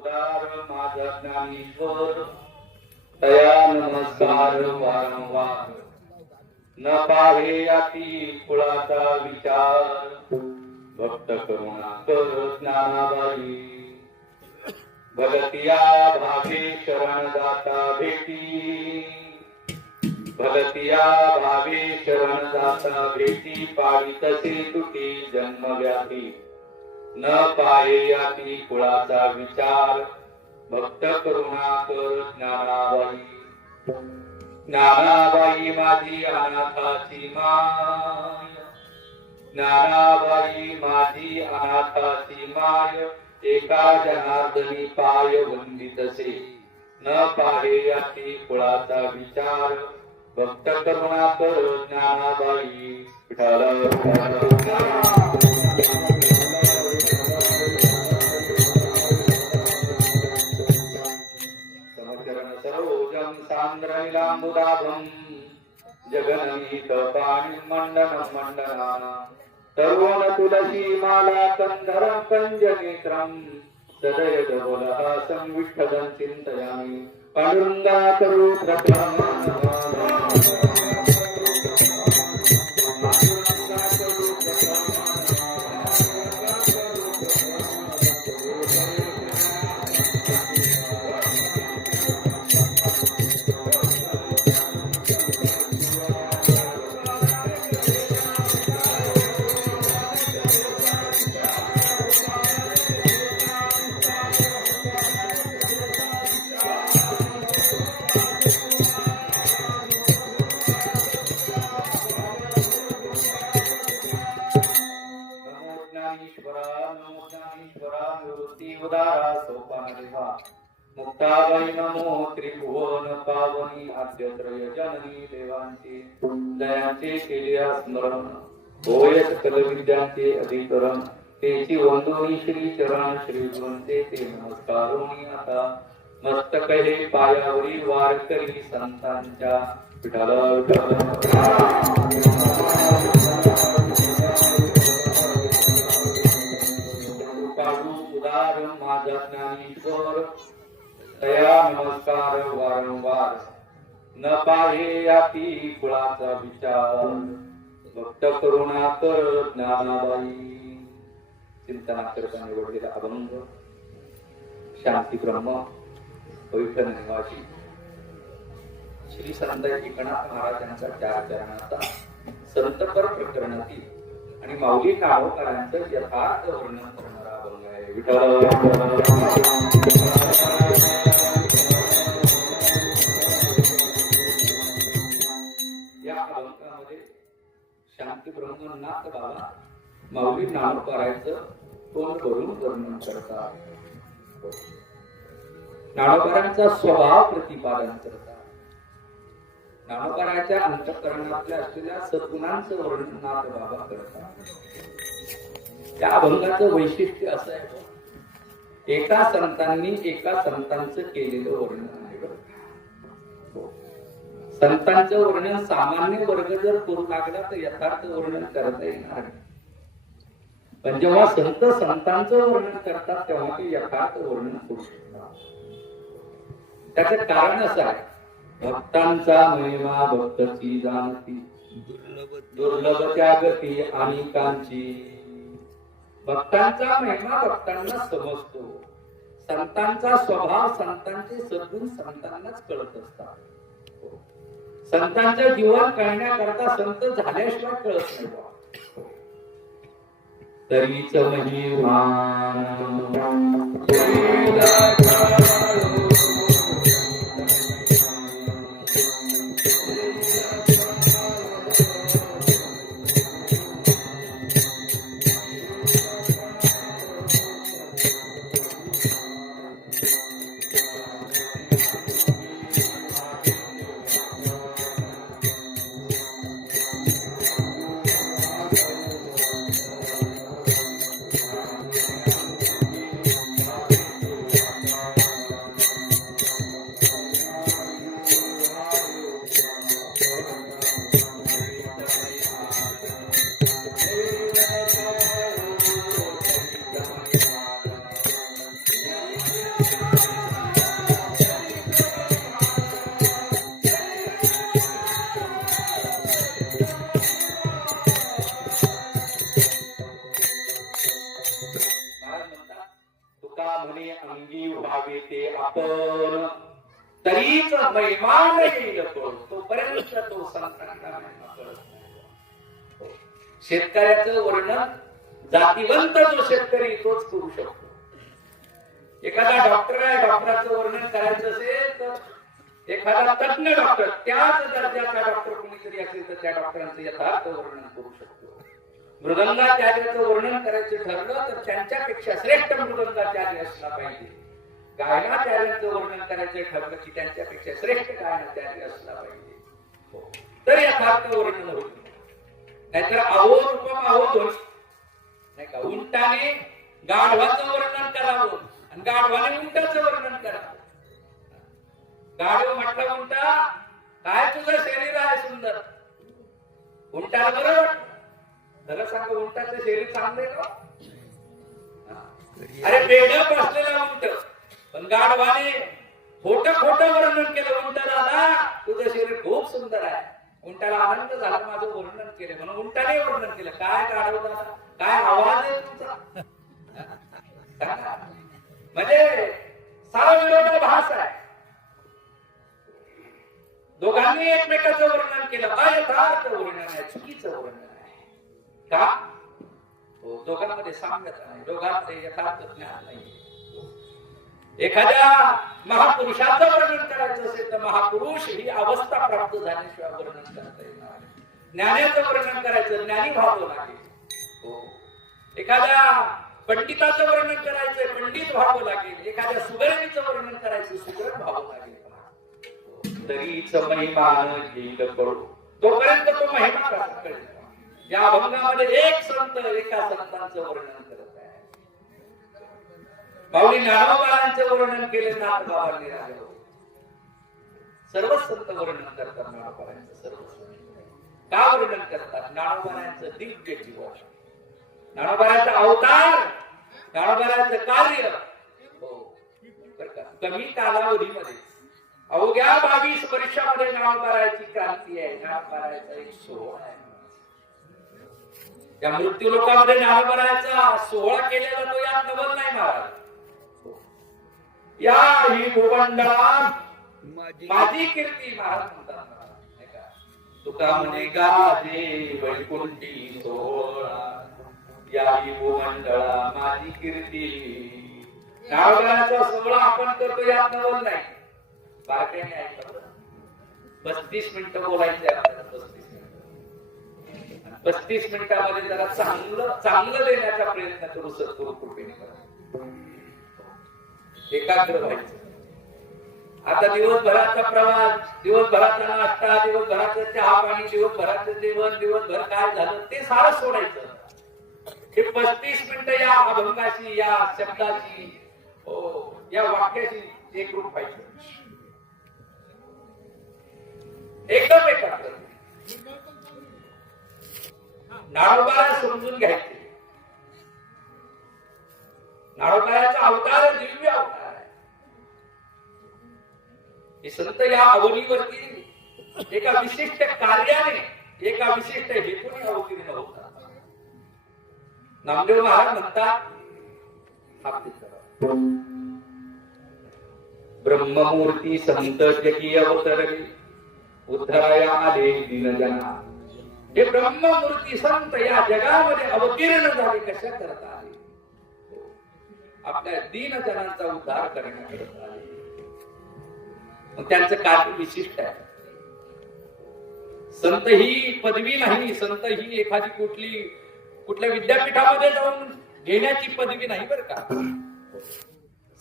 उदार माझा ज्ञानेश्वर तया नमस्कार वारंवार न पाहे याती कुळाचा विचार भक्त करुणा कर ज्ञानाबाई भगतिया भावे शरण जाता भेटी भगतिया भावे शरण जाता भेटी पाळी तसे तुटी जन्म व्याधी न पाये याती कुळाचा विचार भक्त करुणा कर ज्ञानाबाई ज्ञानाबाई माझी अनाथाची माय ज्ञानाबाई माझी अनाथाची माय एका जनार्दनी पाय वंदितसे न पाहे याती कुळाचा विचार भक्त करुणा कर ज्ञानाबाई सरोजम सांद्रनिलांबुदाभं जगननीत पाणी मंडनं मंडनाना तरुण तुलसी माला कंधरं कंजनेत्रं सदय डोलहासं विठ्ठलं चिन्तयामि पांडुरंगा करू प्रथम मुक्ताबाई नमो त्रिभुवन पावनी आद्यत्रय जननी देवांचे दयांचे केले स्मरण होय सकल विद्यांचे अधिकरण तेची वंदोनी श्री चरण श्री गुरूंचे ते नमस्कारोनी आता मस्तक हे पायावरी वारकरी संतांच्या विठाला उदार माझा ज्ञानेश्वर तया नमस्कार वारंवार न पाहे याती कुळाचा विचार भक्त करुणा कर ज्ञानाबाई चिंतनाकरता निवडलेला अभंग शांती ब्रह्म पैठण निवासी श्री संत एकनाथ महाराजांचा 4 चरणाचा संतपर प्रकरणातील आणि माऊली नावकरांचं यथार्थ वर्णन करणारा अभंग आहे. या अभंगामध्ये शांती ब्रह्मनाथ बाबा माऊली ज्ञानोबारायचं तोंड भरून वर्णन करतात. ज्ञानोबारांचा स्वभाव प्रतिपादन करतात. ज्ञानोबाराच्या अंतःकरणातल्या असलेल्या सद्गुणांचं वर्णन नाथ बाबा करतात. त्या अभंगाचं वैशिष्ट्य असं आहे, एका संतांचं केलेलं वर्णन आहे. संतांचं वर्णन सामान्य वर्ग जर करू लागला तर यथार्थ वर्णन करता येणार नाही. पण जेव्हा संतांचं वर्णन करतात तेव्हा ते यथार्थ वर्णन करू शकतात. त्याचं कारण असं आहे, भक्तांचा महिमा भक्तची जाणती, दुर्लभ त्यागती अनेकांची. भक्तांचा महिमा भक्तांना समजतो. संतांचा स्वभाव संतांचे सद्गुण संतांनाच कळत असतात. संतांचं जीवन कळण्याकरता संत झाल्याशिवाय कळत नाही. तरीच महिमा तरीच महिमान येईल तोपर्यंत तो संतांना महिमा कळत नाही. शेतकऱ्याचं वर्णन जातीवंत जो शेतकरी तोच करू शकतो. एखादा डॉक्टर आहे, डॉक्टराचं वर्णन करायचं असेल तर एखादा तज्ञ डॉक्टर, त्याच दर्जाचा डॉक्टर कोणीतरी असेल तर त्या डॉक्टरांचं यथार्थ वर्णन करू शकतो. मृदंगाचार्याचं वर्णन करायचं ठरलं तर त्यांच्यापेक्षा श्रेष्ठ मृदंगाचार्य असला पाहिजे. गायनाचार्यांचं वर्णन करायचं ठरलं की त्यांच्यापेक्षा श्रेष्ठ गायनाचार्य असला पाहिजे, तर यथार्थ वर्णन होईल. नाहीतर अहो रूपम अहो ध्वज नाही का, उंटाने गाढवाचं वर्णन करावं आणि गाढवाने उंटाचं वर्णन करावं. गाढव म्हटलं उंटा, काय तुझं शरीर आहे सुंदर. उंटाला बरं वाटतं, जरा सांग उंटाचं शरीर चांगलं आहे का? अरे बेडप असलेला उंट, पण गाढवाने खोटं वर्णन केलं. उंट दादा तुझं शरीर खूप सुंदर आहे. उंटाला आनंद झाला माझं वर्णन केलं म्हणून उंटाने वर्णन केलं. काय गाढव दादा, काय आवाज आहे तुमचा. म्हणजे सारा विरोधाभास आहे. दोघांनी एकमेकाचं वर्णन केलं, अयथार्थ वर्णन आहे, चुकीचं वर्णन आहे. का? दोघांमध्ये साम्यता नाही, दोघांमध्ये यथार्थ ज्ञान नाही. एखाद्या महापुरुषाचं वर्णन करायचं असेल तर महापुरुष ही अवस्था प्राप्त झाल्याशिवाय वर्णन करता येणार. ज्ञानाचं वर्णन करायचं ज्ञानी व्हावं लागेल. एखाद्या पंडिताचं वर्णन करायचं पंडित व्हावं लागेल. एखाद्या सुगरणीचं वर्णन करायचं सुगरण व्हावं लागेल. तरीच महिमान येईल कळू, तोपर्यंत तो महिमा कसा कळेल. या अभंगामध्ये एक संत एका संतांचं वर्णन करत आहे. माऊली ज्ञानोबारांचं वर्णन केले नाथ बाबांनी. सर्व संत वर्णन करतात ज्ञानोबारांचं. सर्व का वर्णन करतात? ज्ञानोबारांचं दिव्य जीवन, ज्ञानोबारांचा अवतार, ज्ञानोबारांचं कार्य. कमी कालावधीमध्ये अवघ्या 22 वर्षामध्ये ज्ञानोबारांची क्रांती आहे. ज्ञानोबारांचा एक सोहळा आहे. या मृत्यू लोकांमध्ये ज्ञानोबारांचा सोहळा केलेला तो यात नवल नाही महाराज. या ही भूमंडळात माझी कीर्ती महाराज म्हणतात. तुका म्हणे गाजे वैकुंठी सोहळा, या ही भूमंडळा माझी कीर्ती. ज्ञानोबारांचा सोहळा आपण करतो यात नवल नाही. बारकाईने ऐकतो. 35 मिनिटं बोलायचं आहे आपल्याला. 35 35 मिनिटांमध्ये जरा चांगलं देण्याचा प्रयत्न करू सद्गुरु कृपेने करा. एकाग्र व्हायचं. आता दिवसभराचा प्रवास, दिवसभराचा नाश्ता, दिवसभराचं चहा पाणी, दिवसभराचं जेवण, दिवसभर काय झालं ते सारं सोडायचं. हे 35 मिनिटं या अभंगाची, या शब्दाची, या वाक्याची एकरूप व्हायचं. एकदम एकाग्र. नारोबाला समजून घ्यायचे. नारोबाचा अवतार दिव्य अवतार आहे. हे संत या अवनीवरती एका विशिष्ट कार्याने, एका विशिष्ट हेतूने अवतीर्ण होतात. नामदेव महाराज म्हणतात, ब्रह्ममूर्ती संत जगी अवतरली, उद्धराया आले दीनजना. हे ब्रह्ममूर्ती संत या जगामध्ये अवतीर्ण झाले कशा करता आले? आपल्या दीनजनांचा उद्धार करण्याकरता आले. त्यांचं कार्य विशिष्ट आहे. संत ही पदवी नाही, संत ही एखादी कुठल्या विद्यापीठामध्ये जाऊन घेण्याची पदवी नाही बरं का.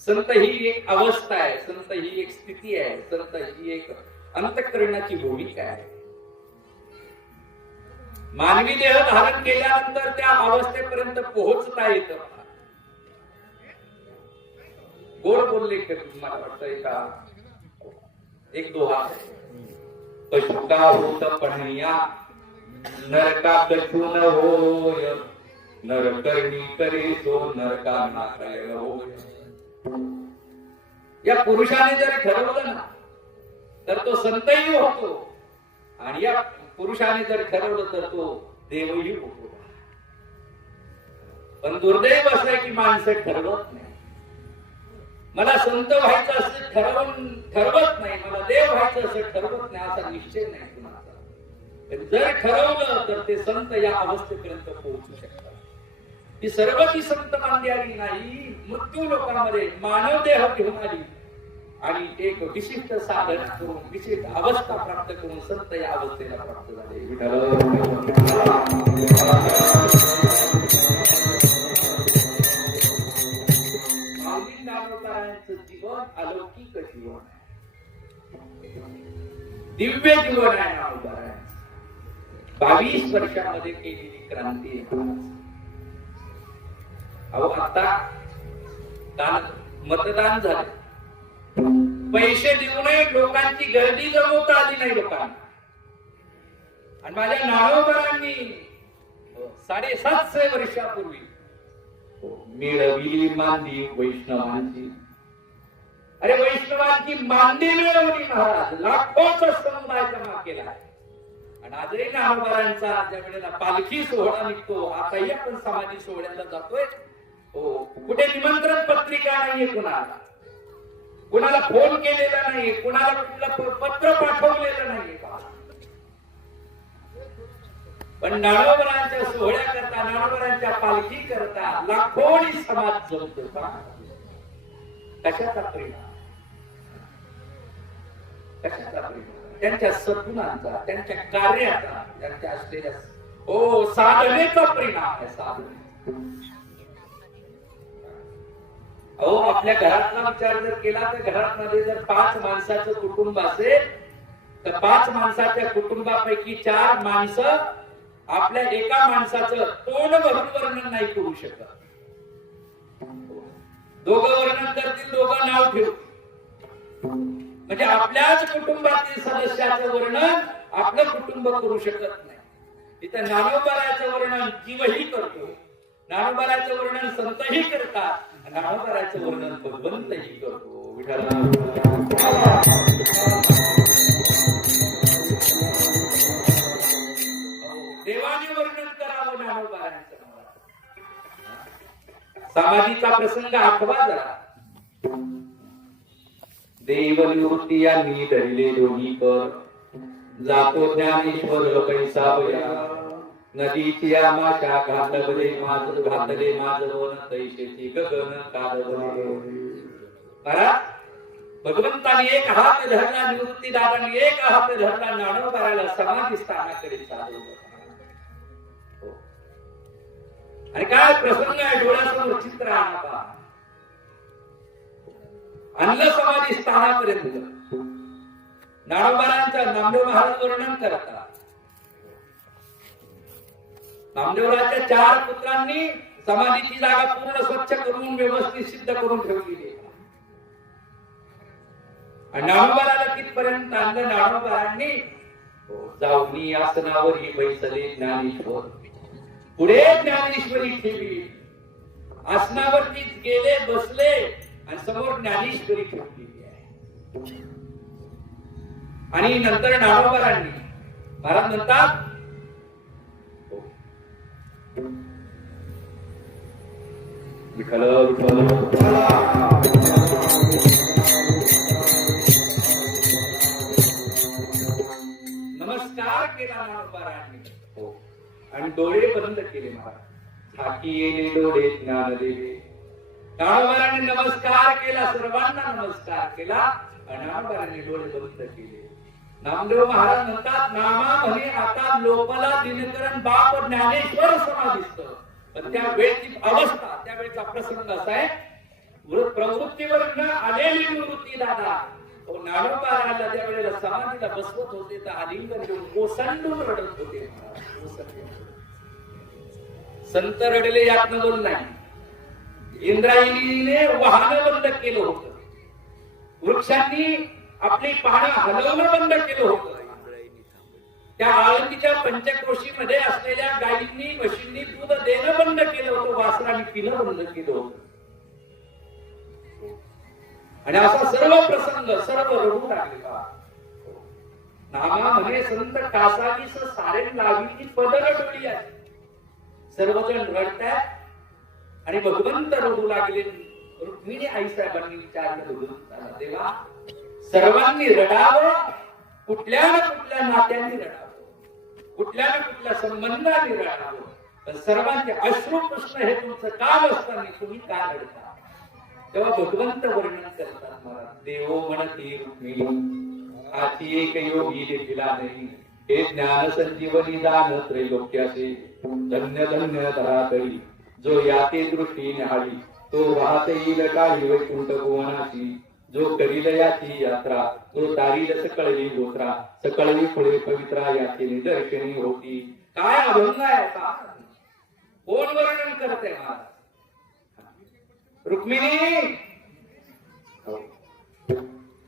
संत ही एक अवस्था आहे, संत ही एक स्थिती आहे, संत ही एक अंतःकरणाची भूमिका आहे. मानवी देह धारण केल्यानंतर त्या अवस्थेपर्यंत पोहोचता येतं. गोड बोलले मला वाटतं एक दोहा, पशु का होत पणिया नरका कछु न होय, नर करणी करे तो नरका ना काय होय. या पुरुषाने जर ठरवलं ना तर तो संतही होतो, आणि या पुरुषाने जर ठरवलं तर तो देवही होतो. पण दुर्दैव असं आहे की माणसं ठरवत नाही. मला संत व्हायचं असं ठरवत नाही, मला देव व्हायचं असं ठरवत नाही, असा निश्चय नाही कुणाचा. जर ठरवलं तर ते संत या अवस्थेपर्यंत पोहोचू शकतात. ही सर्व ती संत मानली आली नाही. मृत्यू लोकांमध्ये मानव देह घेऊन आली आणि एक विशिष्ट साधन करून, विशिष्ट अवस्था प्राप्त करून संत या अवस्थेला प्राप्त झाले. जीवन अलौकिक जीवन आहे, दिव्य जीवन आहे. नामदेव 22 वर्षामध्ये केलेली क्रांती. आता मतदान झालं, पैसे देऊनही लोकांची गर्दी जमवता आली नाही लोकांना. आणि माझ्या नारोबरांनी 750 वर्षापूर्वी मिळवली मांदी वैष्णवांची. अरे वैष्णवांची मांदी मिळवली महाराज, लाखोचा समुदाय जमा केला. आणि आजही नारोबरांचा ज्या वेळेला पालखी सोहळा निघतो, आताही आपण समाधी सोहळ्याला जातोय, कुठे निमंत्रण पत्रिका नाहीये, कुणाला फोन केलेला नाहीये, कुणाला कुठलं पत्र पाठवलेलं नाहीये. पण नारोबरांच्या सोहळ्याकरता, नारोबरांच्या पालखी करता लाखोनी समाज जमतो. कशाचा परिणाम? कशाचा परिणाम? त्यांच्या सद्गुणांचा, त्यांच्या कार्याचा, त्यांच्या असलेल्या साधनेचा परिणाम आहे. साधने. आपल्या घरातला विचार जर केला तर घरामध्ये जर 5 माणसाचं कुटुंब असेल तर 5 माणसाच्या कुटुंबापैकी 4 माणसं आपल्या एका माणसाचं तोंड भरून वर्णन नाही करू शकत. दोघं वर्णन करतील, दोघं नाव ठेवू. म्हणजे आपल्याच कुटुंबातील सदस्याचं वर्णन आपलं कुटुंब करू शकत नाही. इथं नारोबराचं वर्णन जीवही करतो, नारोबराचं वर्णन संतही करतात, नारोबराचं वर्णन भगवंतही करतो. देवाने वर्णन करावं नारोबराचं. समाधीचा प्रसंग आठवा जरा. देवनिवृत्ती यांनी धरले दोन्ही पर, जातो ज्ञानेश्वर पैसा बया. नदीची आमाशा घातले माझवन, तैशेची गगन कादवले. भगवंताने एक हात धरला, निवृत्ती दादाने एक हात धरला, नारोबराला समाधी स्थानाकडे चालवलं. आणि काय प्रसंग आहे डोळ्यासमोर चित्र आणता आणलं समाधी स्थानापर्यंत नाडोबारांचा नामदेव महाराज वर्णन करतात. नामदेवराच्या 4 पुत्रांनी समाधीची जागा पूर्ण स्वच्छ करून व्यवस्थित सिद्ध करून ठेवलेली आहे. आणि नाडोबाराला कितपर्यंत आणलं नाडोबारांनी जाऊनी आसनावरी बैसले ज्ञानेश्वर. पुढे ज्ञानेश्वरी ठेवली. आसनावरती गेले बसले आणि समोर ज्ञानेश्वरी ठेवलेली आहे. आणि नंतर नाडोबारांनी महाराज म्हणतात विठ्ठल विठ्ठल नमस्कार केला नाडोबारांनी आणि डोळे बंद केले. महाराज हाकी येणे डोळे ज्ञान देवे. नाडोबारांनी नमस्कार केला, सर्वांना नमस्कार केला आणि नाडोबारांनी डोळे बंद केले. नामदेव महाराज म्हणतात नामा म्हणे आता लोपला दिनकरण बाप ज्ञानेश्वर समाधिस्थ. पण त्या वेळची अवस्था त्यावेळेचा प्रसंग असा आहे प्रवृत्तीवर न आलेली निवृत्ती दादा नाडोबाराला ज्या वेळेला समाधीला बसवत होते तर आलिंगन घेऊन ओसंडून रडत होते. संत रडले यातनं बोल नाही. इंद्रायणीने वाहन बंद केलं होतं. वृक्षांनी आपली पानं हलवणं बंद केलं होतं. त्या आळंदीच्या पंचक्रोशीमध्ये असलेल्या गायींनी म्हशींनी दूध देणं बंद केलं होतं. वासरांनी पिणं बंद केलं होतं. आणि असा सर्व प्रसंग सर्व रडू लागले. नामा म्हणे संत कासावीस सारे लावी पद रडवली आहे. सर्वजण रडतात आणि भगवंत रडू लागले. रुक्मिणी आईसाहेबांनी विचारलं देवा सर्वांनी रडावं, कुठल्या ना कुठल्या नात्यांनी रडावं, कुठल्या ना कुठल्या संबंधाने रडावं. पण सर्वांचे अश्रू कृष्ण हे तुमचं काम असताना तुम्ही का रडता. तेव्हा भगवंत वर्णन करतात महाराज देवो म्हणती रुक्मिणी आची एक योगी देखील नाही. हे ज्ञान संजीवनी दान त्रैलोक्याचे धन्य धन्य धरातळी. जो याते दृष्टी न्याहाळी तो वाहत येईल काही वैकुंठ भुवनाची. जो करील याची यात्रा तो तारील सकळवी गोत्रा. सकळवी पुढे पवित्रा याची निदर्शनी होती. काय अभंग आहे का. कोण वर्णन करते महाराज. रुक्मिणी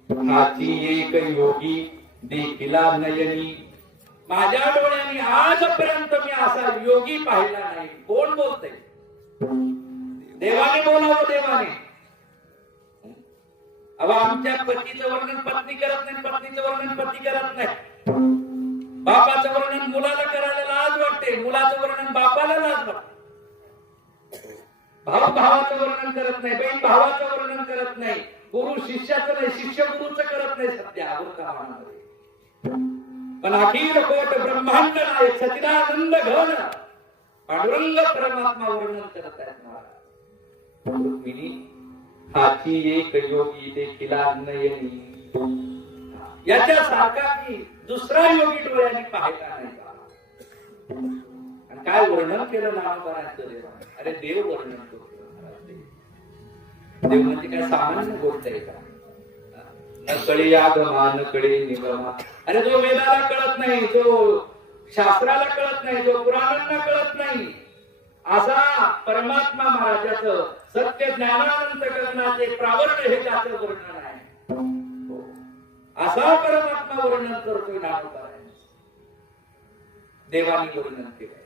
हाची एक योगी देखिला नयनी. माझ्या डोळ्यांनी आजपर्यंत मी असा योगी पाहिला नाही. कोण बोलतय. देवाने बोलावं. देवाने अहो आमच्या पतीचं वर्णन पत्नी करत नाही, पत्नीचं वर्णन पती करत नाही. बापाचं वर्णन मुलाला करायला लाज वाटते, मुलाचं वर्णन बापाला लाज वाटते. भाऊ भावाचं वर्णन करत नाही, बहीण भावाचं वर्णन करत नाही, गुरु शिष्याचं नाही, शिष्य गुरुचं करत नाही. सध्या पण अखिल कोट ब्रह्मांड नायक सचिदानंद घन पांडुरंग परमात्मा वर्णन करत आहेत महाराज. रुक्मिणी हाची एक योगी देखील नयनी. याच्यासारखा मी दुसरा योगी डोळ्यांनी पाहिला नाही. आणि काय वर्णन केलं नामदेवांचं देवाने. अरे देव वर्णन करतो. देव म्हणजे काय सामान्य गोष्ट आहे का. नकळे आगमा नकळे निगमा. अरे जो वेदाला कळत नाही, जो शास्त्राला कळत नाही, जो पुराणांना कळत नाही असा परमात्मा महाराजाचं सत्य ज्ञानानंत गगनाचे प्रावर्ण हे त्याचं वर्णन आहे. असा परमात्मा वर्णन करतोय नामदेव. देवानी वर्णन केलंय,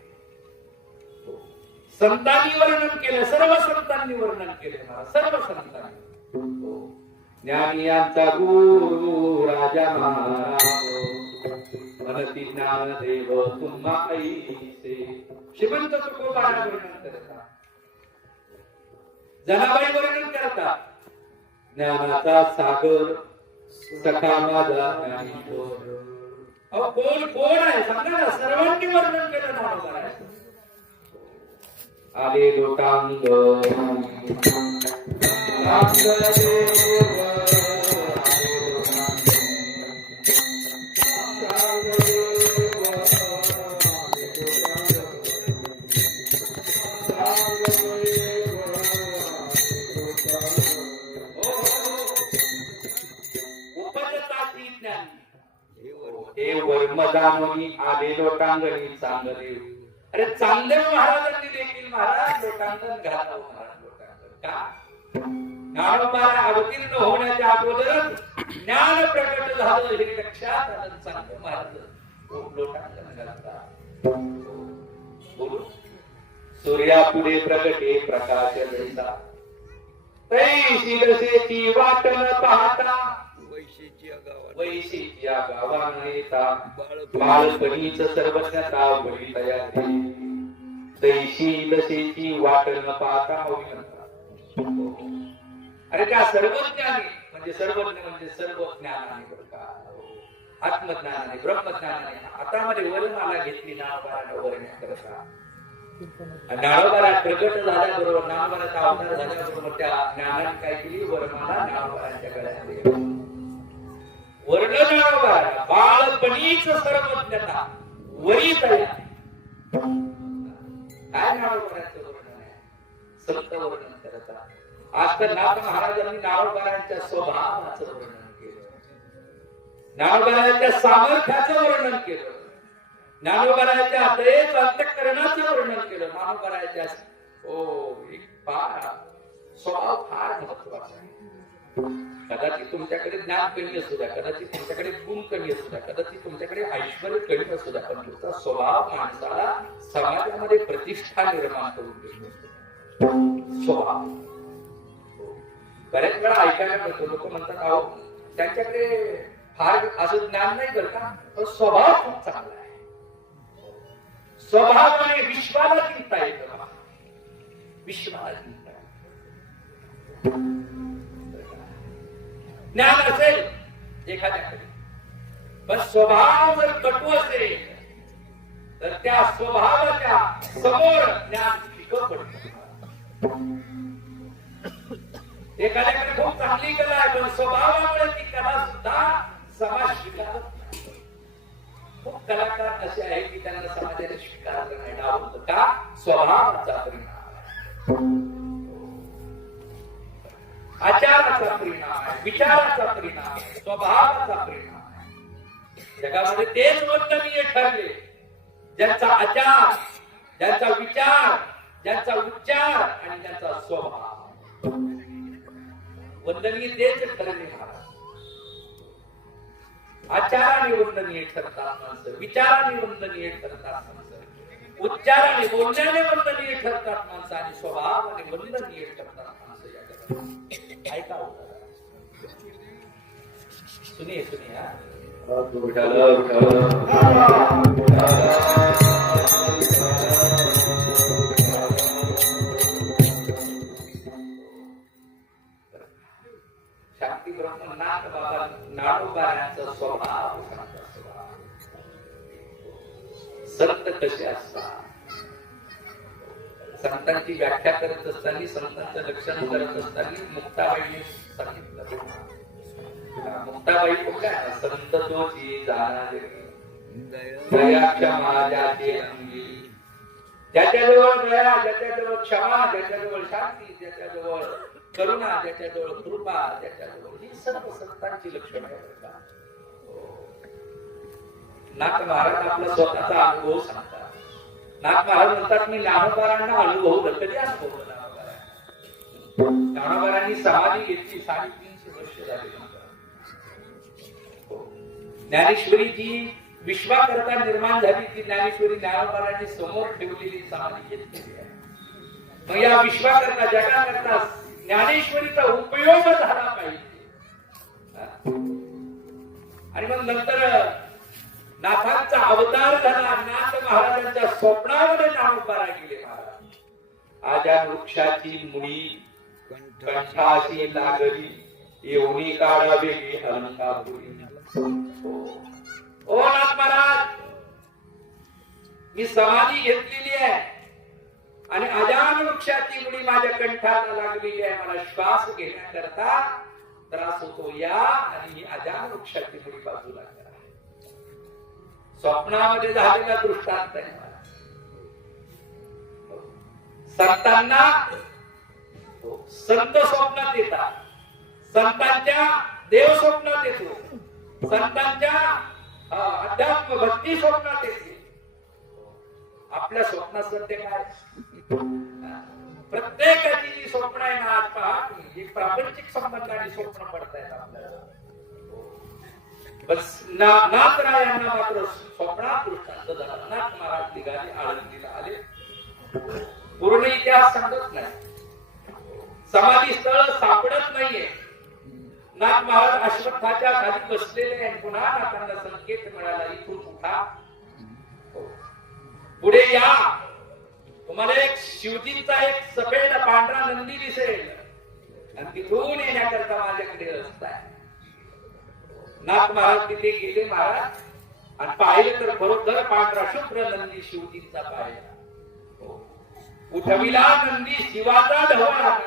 संतांनी वर्णन केलं, सर्व संतांनी वर्णन केले. सर्व संतांनी ज्ञानी यांचा गुरु राजा महाराज मनती ज्ञान देव तुम्हा ऐसे. श्रीमंत तुकोबा वर्णन करतात, जनाबाई वर्णन करतात. ज्ञानाचा सागर सखा माझा ज्ञानेश्वर. अहो कोण कोण आहे सांगा ना. सर्वांनी वर्णन केलं नामदेवाचं. आले लोटांग रामोनी आले लोटांगणी चांगदेव. अरे चांगदेव महाराजांनी देखील महाराज लोटांगण घालावं. महाराज लोटांगण का? ज्ञानोबा अवतीर्ण होण्याच्या अगोदरच ज्ञान प्रकट झालं हे लक्षात आलं. चांगदेव महाराज लोटांगण घालतात. बोलू सूर्यापुढे प्रगटे प्रकाश जैसा तैशी रसेची वाट न पाहता वैशीची या गावानं येता बाळपणीच सर्वज्ञता वळी तयारी तैशी लसेची वाट न पाहता. अरे त्या सर्वज्ञानी म्हणजे सर्वज्ञ म्हणजे सर्व ज्ञानाने बरं का, आत्मज्ञानाने ब्रह्मज्ञानाने हातामध्ये वरमाला घेतली नावाला वर्ण करता. नाळोबाला प्रकट झाल्याबरोबर नावाचा अवतार झाल्याबरोबर त्या ज्ञानाने काय केली वरमाला नावाच्या गळ्यात वर्ण नावाला बाळपणीच सर्वज्ञता वरी तयार. काय नावाचं वर्णन आहे? संत वर्णन करतात. आज तर नाथ महाराजांनी नारोबारांच्या स्वभावाचं वर्णन केलं, नारोबारांच्या सामर्थ्याचं वर्णन केलं, नारोबारांच्या दयेचं अंतःकरणाचं वर्णन केलं. नारोबारांच्या स्वभाव फार महत्वाचा आहे. कदाचित तुमच्याकडे ज्ञान कमी असू द्या, कदाचित तुमच्याकडे गुण कमी असू द्या, कदाचित तुमच्याकडे ऐश्वर्य कमी असू द्या, पण तुमचा स्वभाव माणसाला समाजामध्ये प्रतिष्ठा निर्माण करून देतो. स्वभाव बऱ्याच वेळा ऐकायला मिळतो, लोक म्हणतात अहो त्यांच्याकडे फार असं ज्ञान नाही बरं का, पण स्वभाव खूप चांगला आहे. स्वभावाने विश्वाला जिंकता येतं. विश्वाला जिंकता ज्ञान असेल एखाद्याकडे, पण स्वभाव जर कटू असेल तर त्या स्वभावाच्या समोर ज्ञान फिकं पडतं. एखाद्याकडे खूप चांगली कला आहे, पण स्वभावामुळे ती कला सुद्धा समाज स्वीकारत नाही. खूप कलाकार असे आहे की त्यांना समाजाने स्वीकारलं नाही. डावलं का? स्वभावाचा परिणाम, आचाराचा परिणाम आहे, विचाराचा परिणाम आहे, स्वभावाचा परिणाम आहे. जगामध्ये तेच वंदनीय ठरले ज्यांचा आचार, ज्यांचा विचार, ज्यांचा उच्चार आणि ज्यांचा स्वभाव वंदनीय तेच ठरले. आचाराने वंदनीय ठरतात माणसं, विचाराने वंदनीय ठरतात माणसं, उच्चाराने बोलण्याने वंदनीय ठरतात माणसं आणि स्वभावाने वंदनीय ठरतात माणसं. या जगात ऐका सुनिये सुनिये शांती ब्रह्मनाथ बाबा नाडोबारांचा स्वभाव संत कसे असतात. संतांची व्याख्या करत असताना, संतांचं लक्षण करत असताना मुक्ताबाईने सांगितलं. मुक्ताबाई कुठल्या संत तोची जाणारे दया क्षमा ज्याचे अंगी, ज्याच्याजवळ दया, ज्याच्याजवळ क्षमा, ज्याच्याजवळ शांती, ज्याच्याजवळ करुणा, ज्याच्याजवळ कृपा, ज्याच्याजवळ ही सर्व संतांची लक्षणं आहेत. नाथ महाराज आपला स्वतःचा अनुभव सांगतात. नाथ महाराज म्हणतात मी ज्ञानोबारांना अनुभवलं. कधी अनुभवलं ज्ञानोबारांनी? समाधी घेतली 350 वर्ष झाली. ज्ञानेश्वरी जी विश्वाकरता निर्माण झाली, ती ज्ञानेश्वरी ज्ञानोबारांनी समोर ठेवलेली समाधी घेतलेली आहे. मग या विश्वाकरता जगाकरता ज्ञानेश्वरीचा उपयोग झाला पाहिजे. आणि मग नंतर नाथांचा अवतार झाला. नाथ महाराजांच्या स्वप्नामध्ये ज्ञानोबारा गेले. महाराज आजा वृक्षाची मुळी कंठाशी लागली, येऊनी काढा वेगळी अलंकापुरी. ओ नाथ महाराज, मी समाधी घेतलेली आहे आणि अजान वृक्षाची मुळी माझ्या कंठाला लागलेली आहे. मला श्वास घेण्याकरता त्रास होतो. या आणि ही अजान वृक्षाची मुळी बाजूला करा. स्वप्नामध्ये झालेला दृष्टांत आहे. संतांना संत स्वप्नात येतात, संतांच्या देव स्वप्नात येतो, संतांच्या अध्यात्म भक्ती स्वप्नात येते. आपल्या स्वप्नात सत्य काय? प्रत्येकाची जी स्वप्न आहे ना, आज पहा ही प्रापंचिक संबंधाने स्वप्न पडतायत आपल्याला. बस नाथरायांना मात्र स्वप्नात दृष्टांत झाला. नाथ महाराज निघाले, आळंदीला आले. पूर्ण इतिहास सांगत नाही, समाधी स्थळ सापडत नाहीये. नाथ महाराज अश्वत्थाच्या खाली बसलेले आहे. पुन्हा नाथांना संकेत मिळाला, इथून उठा, पुढे या, तुम्हाला एक शिवजींचा एक सफेद पांढरा नंदी दिसेल आणि तिथून येण्याकरता माझ्याकडे रस्ता आहे. नाथ महाराज तिथे गेले महाराज आणि पाहिलं तर बरोबर पांढरा शुभ्र नंदी शिवजींचा पाहिला. उठविला नंदी शिवाचा ढवळा.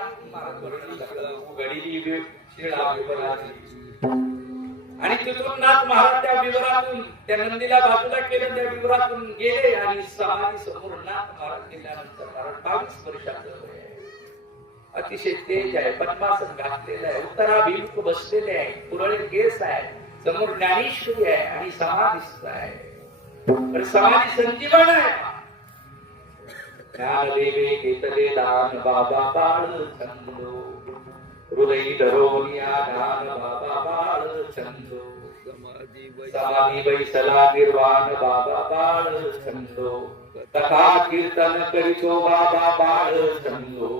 आणि तिथून नाथ महाराज त्या विवरातून त्या नंदीला बाजूला केलं, त्या विवरातून गेले आणि समाधी समोर नाथ महाराज गेल्यानंतर महाराज 22 वर्षाचं वय आहे. अतिशय तेज आहे, पद्मासन घातलेलं आहे, उत्तराभिमुख बसलेले आहे, पुरळे केस आहे, समोर ज्ञानेश्वरी आहे आणि समाधीस्थ आहे. तर समाधी संजीवन आहे. ज्ञानदेवे घेतले दान बाबा बाळ छंदो, हृदयी धरोनिया दान बाबा बाळ छंदो, समाधी बैसला निर्वाण बाबा बाळ छंदो, कथा कीर्तन करीतो बाबा बाळ छंदो,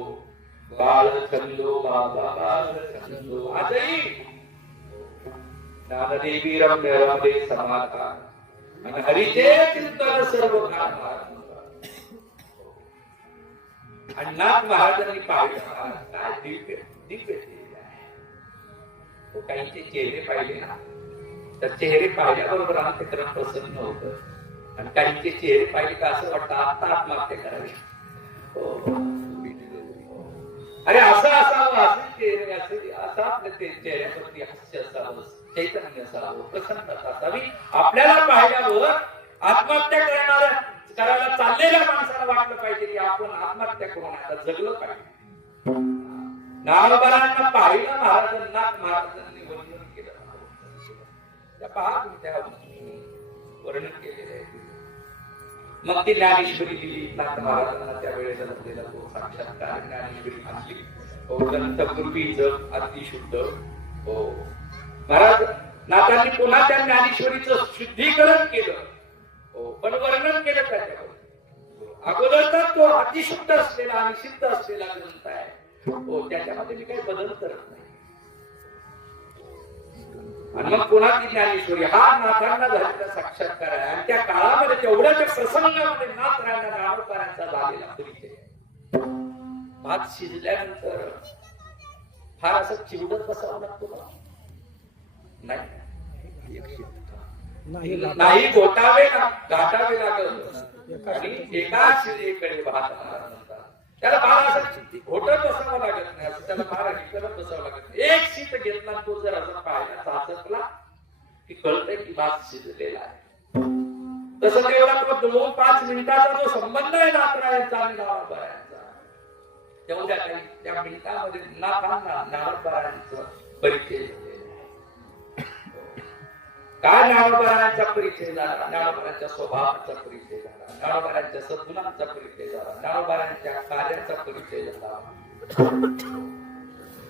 बाळ छंदो बाबा बाळ छंदो. आजही ज्ञानदेवी रम्य रमले समाधान आणि हरीचे चिंतन सर्व काळ. आणि नाथ महाराजांनी पाहिलं काय दिव्य दिव्य आहे. काहींचे चेहरे पाहिले ना, तर चेहरे पाहिल्याबरोबर अंतःकरण प्रसन्न होतं आणि काहींचे चेहरे पाहिले का असं वाटतं आता आत्महत्या करावी. अरे असं असावं, असे चेहरे असे, असं आपल्या चेहऱ्यावरती हास्य असावं, चैतन्य असावं, प्रसन्नता असावी. आपल्याला पाहिल्यावर आत्महत्या करायला चाललेल्या माणसाला वाटलं पाहिजे की आपण आत्महत्या करून आता जगलं पाहिजे. ज्ञानोबांना पाहिलं महाराजांना, महाराजांनी वर्णन केलं. त्या पहा तुम्ही त्या वर्णन केलेलं आहे. मग ती ज्ञानेश्वरी दिली नाथ महाराजांना. त्यावेळेला झालेला तो साक्षात्कार ज्ञानेश्वरी आणली. ग्रंथपूर्वीच अतिशुद्ध हो महाराज नाथांनी पुन्हा त्या ज्ञानेश्वरीचं शुद्धीकरण केलं. पण वर्णन केलं त्याच्यावर. अगोदरचा तो अतिशुद्ध असलेला आणि सिद्ध असलेला ग्रंथ आहे. त्याच्यामध्ये मी काही बदल करत नाही. आणि मग पुन्हा ती ज्ञानेश्वरी हा नाथांना झालेला साक्षात्कार आहे. आणि त्या काळामध्ये तेवढ्या प्रसंगामध्ये नाथ रायांना ज्ञानोबांचा झालेला परिचय. भात शिजल्यानंतर फार असं चिवडत बसावं लागतो का? नाही, घोटावे घाटावे लागत आणि एकाच शिजेकडे भात म्हणतात. त्याला फार असं घोटत बसावं लागत नाही, असं त्याला फार करत बसावं लागत नाही. एक शीत घेतला तो जर असं पाहिला चाचकला की कळतंय की भात शिजलेला आहे. तसं तेवढा तो 2-5 मिनिटाचा जो संबंध आहे नाथरायांचा आणि ज्ञानोबांचा, तेवढ्या काही त्या मिनिटामध्ये नाथांना ज्ञानोबांचा परिचय. काय ज्ञानोबांचा परिचय झाला? ज्ञानोबांच्या स्वभावाचा परिचय झाला, ज्ञानोबांच्या सद्गुणांचा परिचय झाला, ज्ञानोबांच्या कार्याचा परिचय झाला.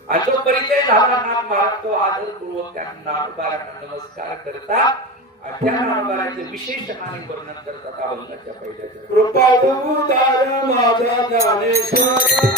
आणि जो परिचय झाला नाथ महाराज तो आदरपूर्वक त्या ज्ञानोबांना नमस्कार करतात आणि त्या ज्ञानोबांचे विशेष आणि वर्णन करतात. अभंगाच्या पहिल्या कृपा उदार माझा ज्ञानेश्वर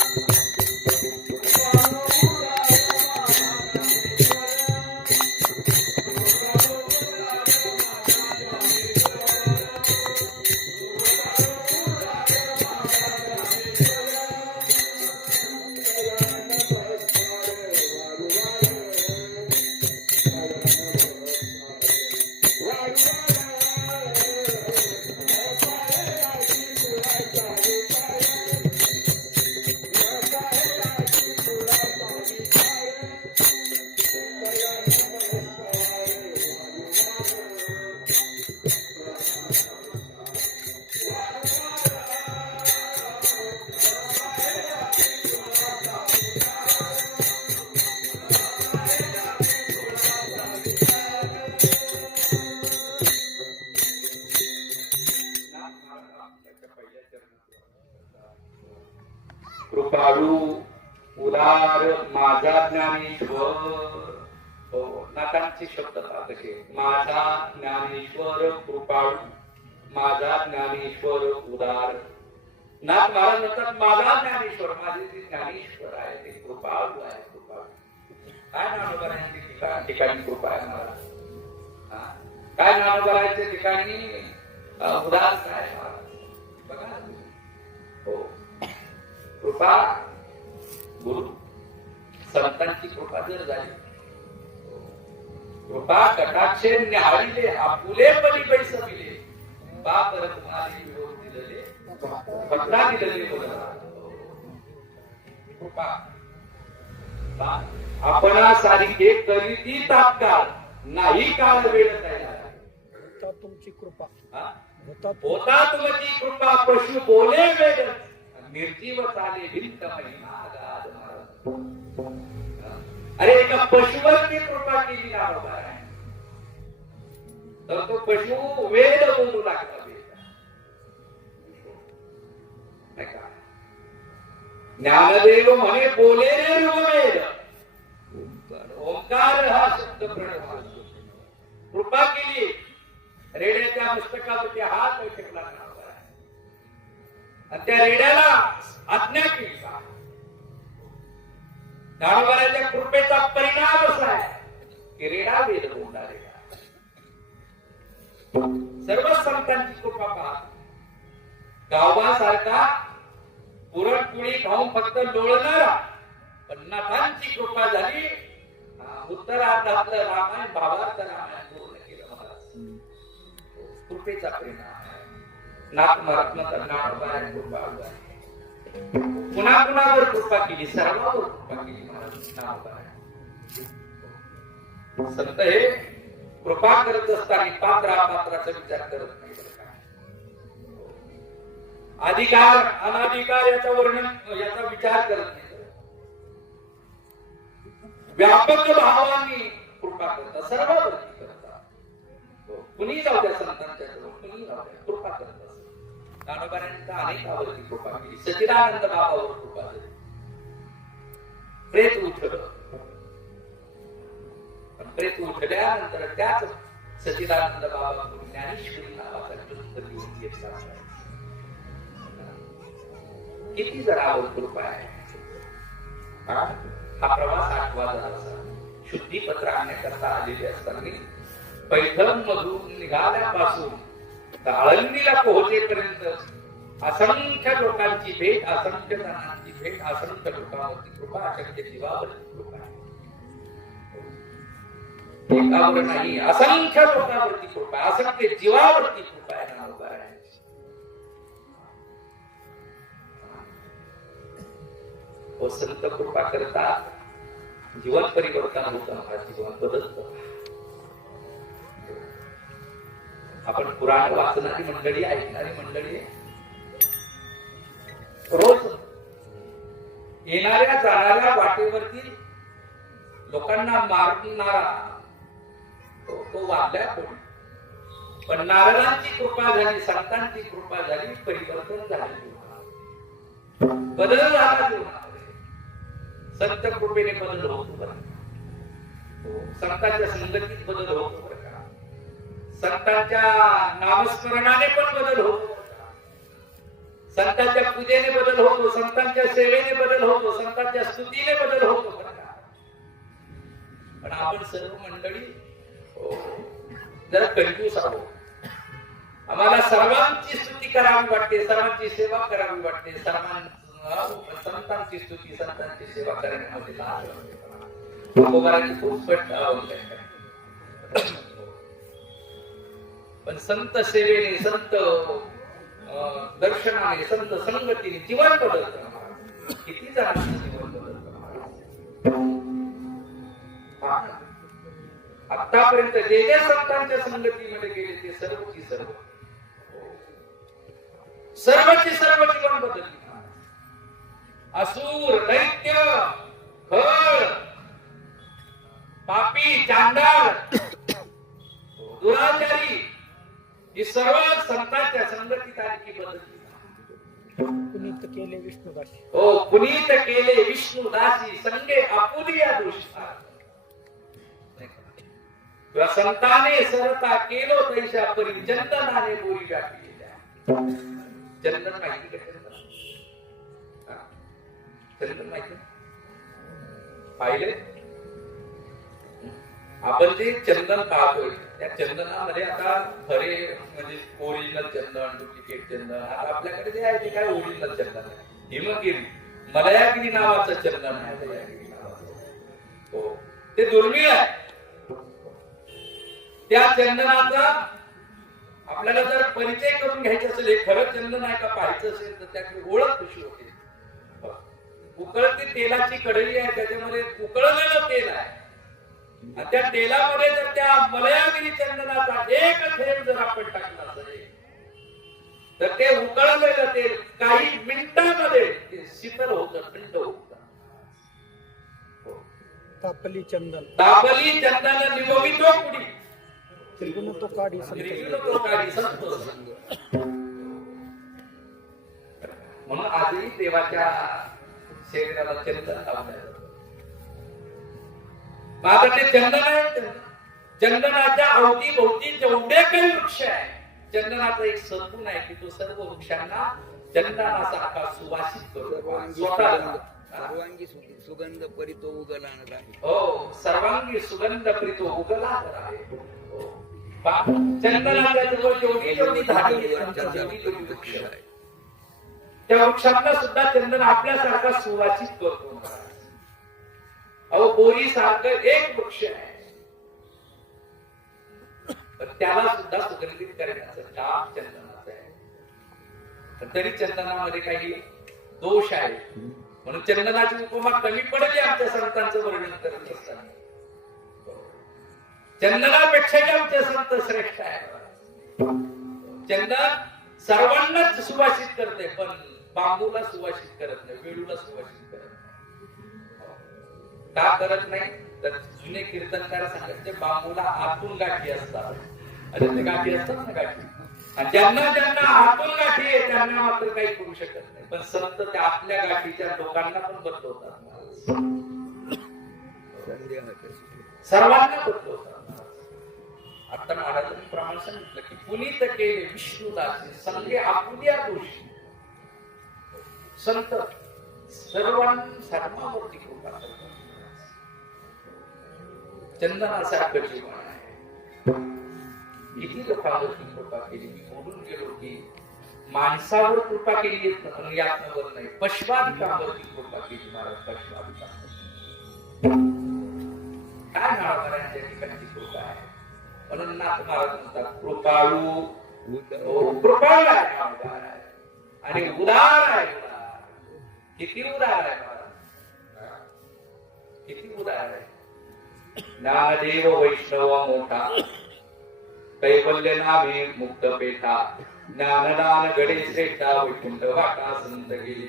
कृपाळू उदार माझा ज्ञानेश्वर. हो, नाथांची शब्दता कशी माझा ज्ञानेश्वर कृपाळू माझा ज्ञानेश्वर उदार. नाथ महाराज म्हणतात माझा ज्ञानेश्वर, माझे जे ज्ञानेश्वर आहे ते कृपाळू आहे. कृपाळू काय ज्ञानोबारायांच्या ठिकाणी कृपा आहे महाराज. काय ज्ञानोबारायांच्या ठिकाणी उदार काय महाराज बघा. हो, कृपा गुरु संतांची कृपा जर झाली, कृपा कटाक्षे न्याहाळिले आपुले परी बैसविले बापर तुम्हाला विरोध दिलेले पत्रा दिलेले बोला. कृपा आपणा सारिखे करीती तात्काळ नाही काळ वेळ तयार. तुमची कृपा होता तुमची कृपा पशु बोले वेळ निर्जीव चाले भिंत महिमा गाद महाराज. अरे एका पशुवरती कृपा केली ना बाबा, तर तो पशु वेद बोलू लागला. ज्ञानदेव म्हणे बोले रे ऋग्वेद, ओंकार हा शब्द प्रणव. कृपा केली, रेड्याच्या मस्तकावरती हात ठेवला आणि त्या रेड्याला आज्ञा केली. ज्ञानोबाराच्या कृपेचा परिणाम असा आहे की रेडा वेद बोलणार आहे. सर्व संतांची कृपा पहा. गावासारखा पुरणपोळी खाऊन फक्त लोळणारा, पण नाथांची कृपा झाली. उत्तरार्धातलं रामायण भावार्थ रामायण पूर्ण केलं महाराज. कृपेचा परिणाम नाथ महात्मा ज्ञानोबाराची कृपा आहे. पुन्हा कुणावर कृपा केली, सर्वांवर कृपा केली महाराज. संत हे कृपा करत असताना पात्राचा विचार करत नाही. अधिकार अनाधिकार याचा वर्णन याचा विचार करत नाही. व्यापक भावांनी कृपा करतात, सर्वांवरती करतात. कुणी जाऊ द्या संतांच्या जवळ, कुणी जाऊ द्या कृपा करत असतात. ज्ञानोबारायांचा अनेकावरती कृपा केली. सच्चिदानंद बाबावर कृपा झाली. प्रेत उठलं, प्रेत उठल्यानंतर त्याच सच्चिदानंद बाबा ज्ञानेश्वरी नावाचा ग्रंथ लिहून घेतला. किती जणावर कृपा आहे. हा प्रवास 8 झाला. शुद्धीपत्र आणण्याकरता आलेले असताना पैठण मधून निघाल्यापासून आळंदीला पोहोचेपर्यंत असंख्य लोकांची भेट, असंख्य जणांची भेट, असंख्य लोकांवरती कृपा, असंख्य जीवावरती कृपा. एकावर नाही, असंख्य लोकांवरती कृपा, असंख्य जीवावरती कृपा आहे. संत कृपा करतात, जीवन परिवर्तन होतं, जीवन बदलतं. आपण पुराण वाचणारी मंडळी, ऐकणारी मंडळी, रोज येणाऱ्या जाणाऱ्या वाटेवरती लोकांना मारणारा तो वाढल्या कोण. पण नारदांची कृपा झाली, संतांची कृपा झाली, परिवर्तन झाले, बदल झाला जीवनात. संत कृपेने बदल होतो बरं. संतांच्या संगतीत बदल होतो बरं का. संतांच्या नामस्मरणाने पण बदल होतो. संतांच्या पूजेने बदल होतो, संतांच्या सेवेने बदल होतो, संतांच्या स्तुतीने बदल होतो बरं का. पण आपण सर्व मंडळी जरा कंजूस आहोत. आम्हाला सर्वांची स्तुती करावी वाटते, सर्वांची सेवा करावी वाटते, संतांची स्तुती, संतांची सेवा करण्यामध्ये खूप स्पष्ट आवश्यक आहे. पण संत सेवेने, संत दर्शनाने, संत संगतीने जीवन बदलतं. किती जणांचं जीवन बदलतं. आतापर्यंत जे जे संतांच्या संगतीमध्ये गेले ते सर्वची सर्व जीवन बदलली. असुर, दैत्य, खळ, पापी, चांडाळ, दुराचारी ही सर्व संतांच्या संगतीत आली की बदलली. पुनीत केले विष्णुदासी. हो, पुनीत केले विष्णुदासी संगे आपुलिया दोषा. किंवा संताने सरता केलो तैशा परी चंदनाने बोरी गाठलेल्या. चंदन माहिती का? चंदन माहिती पाहिले आपण जे चंदन पाहतोय त्या चंदनामध्ये आता खरे म्हणजे ओरिजिनल चंदन, डुप्लिकेट चंदन. आता आपल्याकडे जे आहे ते काय ओरिजिनल चंदन आहे. हिमगिरी मलयागिरी नावाचं चंदन आहे. मलयागिरी नावाचं हो, ते दुर्मिळ आहे. त्या चंदनाचा आपल्याला जर परिचय करून घ्यायचा असेल, हे खरं चंदन आहे का पाहायचं असेल तर त्याची ओळख कशी होते. उकळती तेलाची कढई आहे, त्याच्यामध्ये उकळलेलं तेल आहे. त्या तेलामध्ये जर त्या मलयागिरी चंदनाचा एक थेंब जर आपण टाकला असेल तर ते उकळलेलं तेल काही मिनिटांमध्ये ते शीतल होतं, थंड होतं. तापली चंदन. तापली चंदन निभवितो कुडी, त्रिगुण तो काढी संत. म्हणून आजही देवाच्या शरीराला चंदन लावलं. आता ते चंदन आहे. चंदनाच्या अवतीभोवती जेवढे काही वृक्ष आहे, चंदनाचा एक सद्गुण आहे की तो सर्व वृक्षांना चंदनासारखा सुवासित करतो. सर्वांगी सुगंध परितो उगलाणार आहे. हो, सर्वांगी सुगंध परितो उगलाणार आहे. चंदनाच्या जवळ जेवढी जेवढी झाडी वृक्ष आहे त्या वृक्षांना सुद्धा चंदन आपल्यासारखा सुवासित करतो. अहो, बोरी सारखं एक वृक्ष आहे, त्याला सुद्धा सुगंधित करण्याचं काम चंदनाचं आहे. तरी चंदनामध्ये काही दोष आहे म्हणून चंदनाची उपमा कमी पडली आमच्या संतांचं वर्णन करत असताना. चंदनापेक्षा आमचे संत श्रेष्ठ आहे. चंदन सर्वांनाच सुवासित करते, पण बांबूला सुवासित करत नाही, वेळूला सुवासित करत नाही. का करत नाही तर जुने कीर्तनकार सांगायचे बांबूला आतून गाठी असतात. अरे ते गाठी असतात ना गाठी, आणि ज्यांना ज्यांना आतून गाठी आहे त्यांना मात्र काही करू शकत नाही. पण संत त्या आपल्या गाठीच्या लोकांना पण बदलवतात, सर्वांना बदलवतात. आता महाराजांनी प्रमाण सांगितलं की पुनीत केले विष्णुदासी संगे आपुलिया दोषी. संत सर्वांवरती कृपा करतात. चंदनासारखं जीवन आहे. किती लोकांवरती कृपा केली. मी बोलून गेलो की माणसावर कृपा केली यातनावर नाही, पशवाधिकांवरती कृपा केली महाराज. पशवाधिकांवर काय महाराजांच्या ठिकाणची कृपा आहे. म्हणून नाथ महाराज म्हणतात कृपाळू, कृपाळू आहे आणि उदार आहे. किती उदार आहे महाराज, किती उदार आहे. ज्ञानदेव वैष्णव मोठा, कैवल्य नामे मुक्त पेठा, ज्ञानदान गडे श्रेष्ठा, वैकुंठ वाटा संत गेली.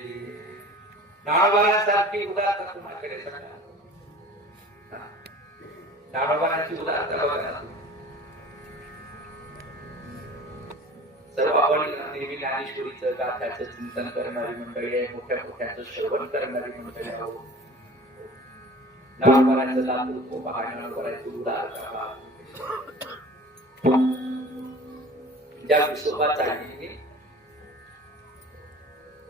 ज्ञानोबांसारखी उदारता कुणाकडे सांगा. ज्ञानोबांची उदारता बघा ना. सर्व आपण नेहमी ज्ञानेश्वरीचं गाथ्याचं चिंतन करणारी मंडळी आहे, मोठ्या मोठ्याचं श्रवण करणारी मंडळी आहोत. ज्ञानोबांचं दातृत्व पहा, ज्ञानोबांची उदारता. ज्या विश्वभा चालली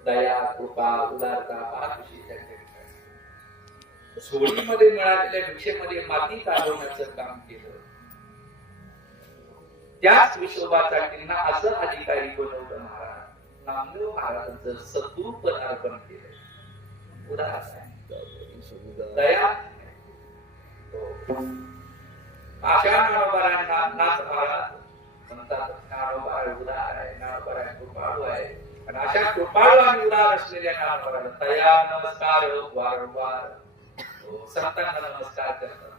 दया, कृपा, उदारता पहा कशी त्यांच्या सोडीमध्ये मिळालेल्या भिक्षेमध्ये माती काढवण्याचं काम केलं. त्याच विश्वभा चाललींना असं अधिकारी बनवलं महाराज. नामदेव महाराजांचं सद्रूप अर्पण केलं. उदार दया. अशा ज्ञानोबांना नाथ महाराज म्हणतात ज्ञानोबा उदार आहे, ज्ञानोबा कृपाळू आहे. आणि अशा कृपाळू आणि उदार असलेल्या ज्ञानोबाला दया नमस्कार वारंवार संतांना नमस्कार करतात.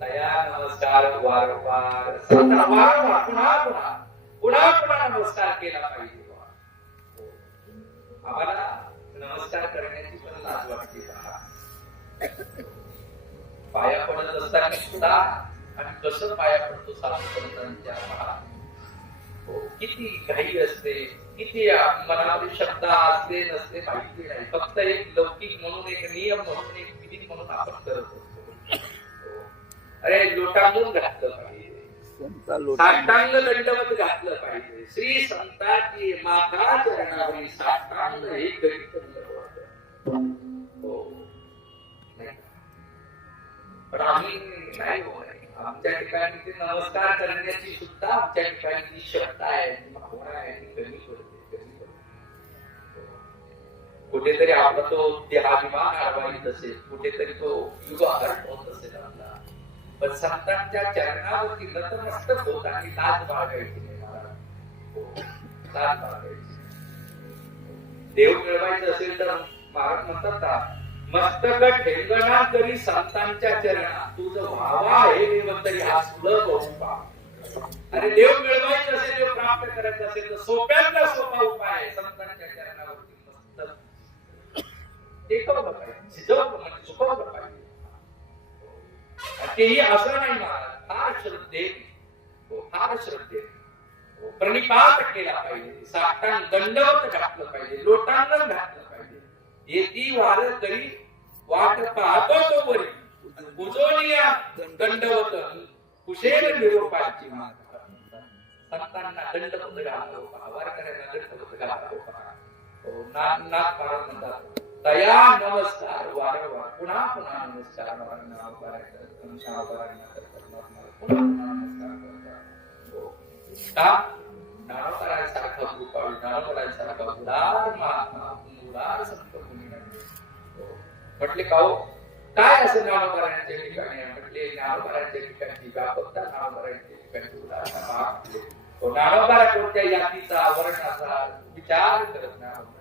दया नमस्कार वारंवार संतांना वारंवार पुन्हा पुन्हा पुन्हा पुन्हा नमस्कार केला पाहिजे. आम्हाला नमस्कार करण्याची पण लाज वाटते. पाया पडत असताना सुद्धा आणि कसं पाया पडतो साधू संतांच्या. किती घाई असते, किती मनामध्ये शब्द असते नसते माहिती नाही. फक्त एक लौकिक म्हणून, एक नियम म्हणून, एक विधी म्हणून आपण करत असतो. अरे लोटांगून घातलं पाहिजे, संता लोट साष्टांग दंडवत घातलं पाहिजे. श्री संताची माता चरणावरी साष्टांग हे करीत दंडवत. हो. नाही. पण आम्ही नाही हो. आमच्या ठिकाणी ते नमस्कार करण्याची सुद्धा आमच्या ठिकाणी ती शब्द आहे, ती भावना आहे, ती कमी पडते, कमी पडते. कुठेतरी आपला तो देहाभिमान अडवाईत असेल, कुठेतरी तो युगाहरण होत असेल आपला. पण संतांच्या चरणावरती नतमस्तक होत आणि लाज बाळगायची नाही महाराज. लाज बाळगायची. देव मिळवायचं असेल तर महाराज म्हणतात का, मस्तक ठेंगणा करी संतांच्या चरणात, तुझं व्हावा हे देव तरी हा सुलभ उपाय. अरे देव मिळवायचं असेल, देव प्राप्त करायचं असेल तर सोप्यातला सोपा उपाय आहे संतांच्या चरणावरती मस्तक टेकवलं पाहिजे, झिजवलं म्हणजे झुकवलं पाहिजे. तेही असं नाही महाराज, फार श्रद्धे, फार श्रद्धे प्रणिपात केला पाहिजे, साष्टांग दंडवत घातलं पाहिजे, लोटांगण घातलं पाहिजे. येती वार तरी वाट पाहतो तो वरी, उजवलिया दंडवत कुशेल निरोपाची माता. संतांना दंडवत घालावं, वारकऱ्यांना दंडवत घालावं. नाथ महाराज म्हणतात, तया नमस्कार वारंवार, पुन्हा पुन्हा नमस्कार नाव करायचं, पुन्हा पुन्हा नमस्कार करतात. नाव करायसारखा कृपाळू, नाव करायसारखा उदार महात्मा, उदार संत कोणी नाही. म्हटले का हो, काय असं नाव करायच्या ठिकाणी? म्हटले नाव करायच्या ठिकाणी व्यापकता, नाव करायच्या ठिकाणी उदार. नाव करा कोणत्या जातीचा, वर्णाचा विचार करत नाही.